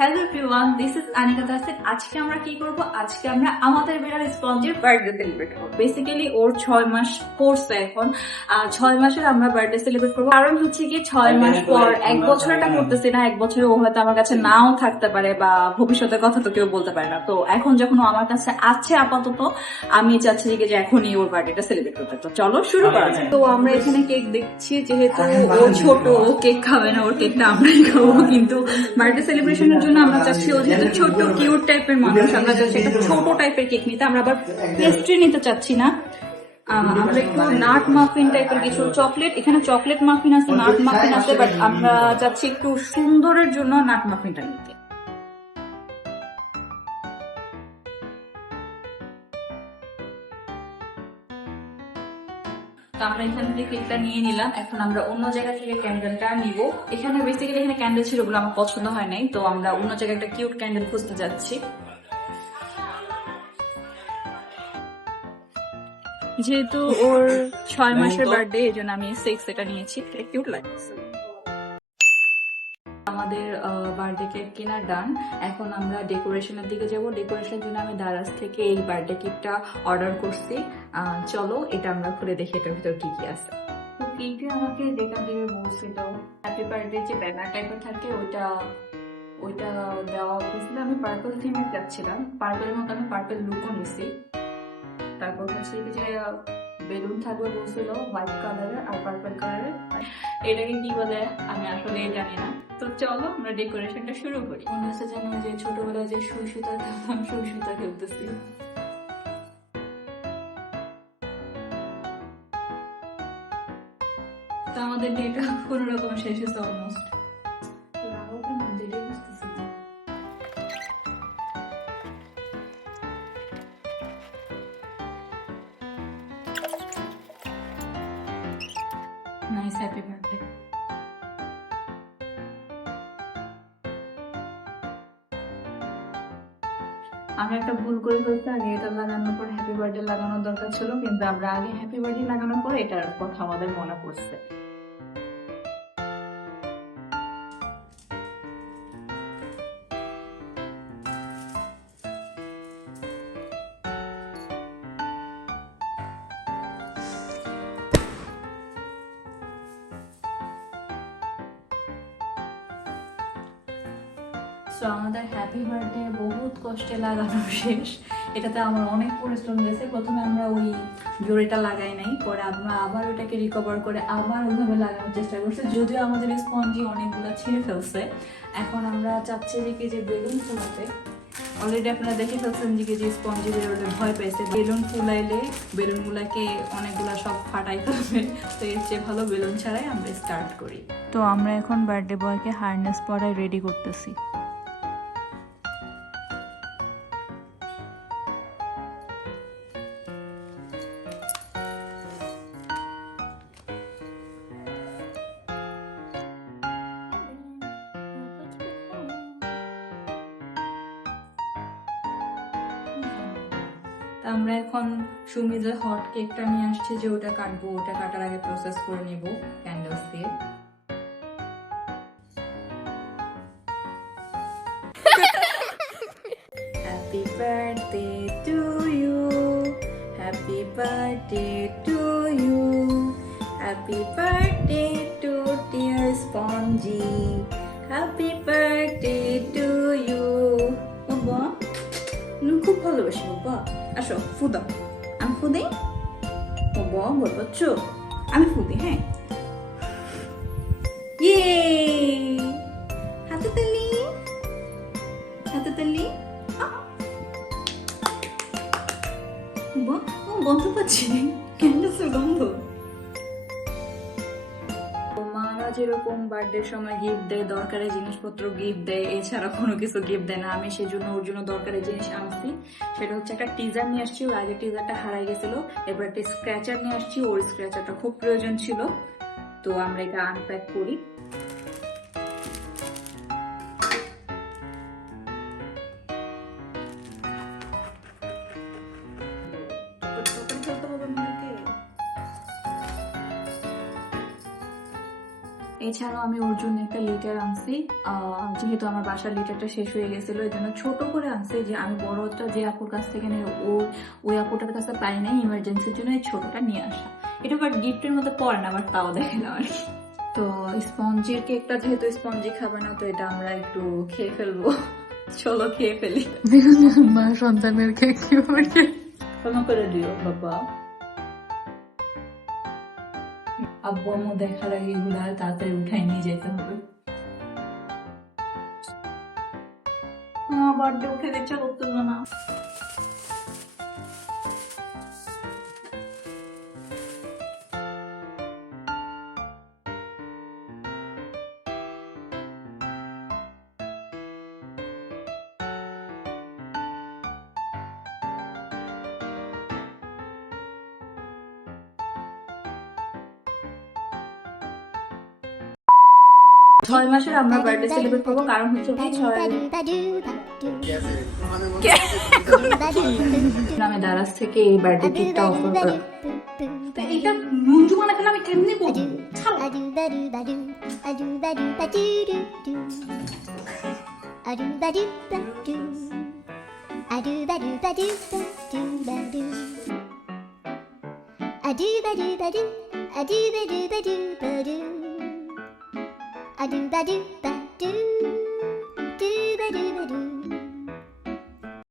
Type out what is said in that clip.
Hello everyone, this is Anika Tasin. আজকে আমরা কি করব? আজকে আমরা আমাদের বেড়ার স্পঞ্জের বার্থডে সেলিব্রেট করবো। বেসিক্যালি ওর 6 মাস পড়ছে এখন। 6 মাসের আমরা বার্থডে সেলিব্রেট করবো। কারণ হচ্ছে কি 6 মাস পর 1 বছর এটা করতেছি না, 1 বছরে ও হয়তো আমার কাছে নাও থাকতে পারে বা ভবিষ্যতের কথা তো কেউ বলতে পারে না। তো এখন যখন ও আমার কাছে আছে আপাতত, আমি চাচ্ছি যে এখনই ওর বার্থডেটা সেলিব্রেট করতে। তো চলো শুরু করা যাক। তো আমরা এখানে কেক দেখছি, যেহেতু ও ছোট, ও কেক খাবে না, ওর কেকটা আমরাই খাবো। কিন্তু বার্থডে সেলিব্রেশনের জন্য আমরা চাচ্ছি ও যেহেতু ছোট কিউট টাইপের মানুষ, আমরা চাচ্ছি একটা ছোট টাইপের কেক নিতে। আমরা আবার পেস্ট্রি নিতে চাচ্ছি না, আমরা একটু নাট মাফিন টাইপের কিছু চকলেট, এখানে চকলেট মাফিন আছে, নাট মাফিন আছে, বাট আমরা চাচ্ছি একটু সুন্দরের জন্য নাট মাফিনটা নিতে। তো আমরা এখান থেকে কেকটা নিয়ে নিলাম। এখন আমরা অন্য জায়গা থেকে ক্যান্ডেলটা নিব। এখানে বেসিক্যালি এখানে ক্যান্ডেল ছিল, ওগুলো আমার পছন্দ হয় নাই, তো আমরা অন্য জায়গায় একটা কিউট ক্যান্ডেল খুঁজতে যাচ্ছি। যেহেতু ওর 6 মাসের বার্থডে, এই জন্য আমি 6 এটা নিয়েছি, কিউট লাগছে। আমাদের বার্থডে কেক কেনা ডান। এখন আমরা ডেকোরেশনের দিকে যাব। ডেকোরেশনের জন্য আমি দারাজ থেকে এই বার্থডে কেকটা অর্ডার করছি। চলো এটা আমরা খুলে দেখি এটার ভিতর কি কি আছে। তো কেকটা আমাকে যেটা দিবে বলছিল, হ্যাপি বার্থডে যে ব্যানার টাইপের থাকে ওইটা ওইটা দেওয়া বলছিল। আমি পার্পল থিমে যাচ্ছিলাম, পার্পলের মতো আমি পার্পল লুকও নিছি। তারপর হচ্ছে যে বেলুন থাকবে বলছিল হোয়াইট কালারের আর পার্পল কালারের। এটাকে কি বলে আমি আসলে জানি না। তো চলো আমরা ডেকোরেশনটা শুরু করি। মনে হচ্ছে যেন যে ছোটবেলায় যে সুই সুতা খেলতাম, সুই সুতা খেলতেছি। তো আমাদের ডেটা কোনো রকম শেষ হয়েছে অলমোস্ট। Nice, happy birthday. আমি একটা ভুল করে ফেলছি, আগে এটা লাগানোর পর হ্যাপি বার্থডে লাগানোর দরকার ছিল, কিন্তু আমরা আগে হ্যাপি বার্থডে লাগানোর পর এটার কথা আমাদের মনে পড়ছে। সো আমাদের হ্যাপি বার্থডে বহুত কষ্টে লাগানো শেষ। এটাতে আমার অনেক পরিশ্রম গেছে। প্রথমে আমরা ওই জড়িটা লাগাই নাই, পরে আমরা আবার ওটাকে রিকভার করে আবার ওইভাবে লাগানোর চেষ্টা করছি, যদিও আমাদের স্পঞ্জি অনেকগুলো ছিঁড়ে ফেলছে। এখন আমরা চাচ্ছি যে বেলুন ফুলাতে। অলরেডি আপনারা দেখে ফেলছেন যে স্পঞ্জি বেরোলে ভয় পেয়েছে। বেলুন ফুলাইলে বেলুনগুলাকে অনেকগুলা সব ফাটাই ফেলবে, তো এর চেয়ে ভালো বেলুন ছাড়াই আমরা স্টার্ট করি। তো আমরা এখন বার্থডে বয়কে হারনেস পরায় রেডি করতেছি। আমরা এখন সুমিজের হট কেকটা নিয়ে আসছি, যে ওটা কাটবো। ওটা কাটার আগে প্রসেস করে নিব ক্যান্ডেলস দিয়ে। Happy birthday to you, happy birthday to you, happy birthday to dear Spongy, happy birthday to you. বাবা খুব ভালোবাসি বাবা। আসো ফুদাও, আমি ফুদি। বাবা বলছ আমি ফুদি। হ্যাঁ, ইয়ে হাতে তালি, হাতে তালি। গন্ধ পাচ্ছি, ক্যান্ডেলসের গন্ধ। মারা যেরকম বার্থডে সময় গিফট দেয়, দরকারি জিনিসপত্র গিফট দেয়, এছাড়া কোনো কিছু গিফট দেয় না। আমি সেই জন্য ওর জন্য দরকারি জিনিস আনছি। সেটা হচ্ছে একটা টিজার নিয়ে আসছি, ওর আগে টিজারটা হারাই গেছিল। এবার একটা স্ক্র্যাচার নিয়ে আসছি, ওর স্ক্র্যাচারটা খুব প্রয়োজন ছিল। তো আমরা এটা আনপ্যাক করি। এছাড়াও আমি ওর জন্য একটা লিটার আনছি, যেহেতু আমার বাসার লিটারটা শেষ হয়ে গেছিল, এই জন্য ছোট করে আনছি, যে আমি বড়টা যে আপুর কাছ থেকে নিয়ে ওই আপুটার কাছে পাই নাই, ইমার্জেন্সির জন্য এই ছোটটা নিয়ে আসা। এটা বাট গিফটের মধ্যে পড়ে না, আবার তাও দেখালাম আর কি। তো স্পঞ্জির কেকটা, যেহেতু স্পঞ্জি খাবে না, তো এটা আমরা একটু খেয়ে ফেলবো। চলো খেয়ে ফেলি। মা সন্তানের কেক কিভাবে ক্ষমা করে দিও বাবা। আব্বু আম্মু দেখার আগে এগুলা তাড়াতাড়ি উঠাই নিয়ে যেতে হবে। বার্থডে উঠে ইচ্ছা করতেছে না। ছয় মাসের আমরা বার্থডে সেলিব্রেট করবো, কারণ হচ্ছে আমি দারাজ থেকে এই বার্থডে কেকটা অফার করি। এটা নুনজু মানে ফেলে আমি কেমনি করবো?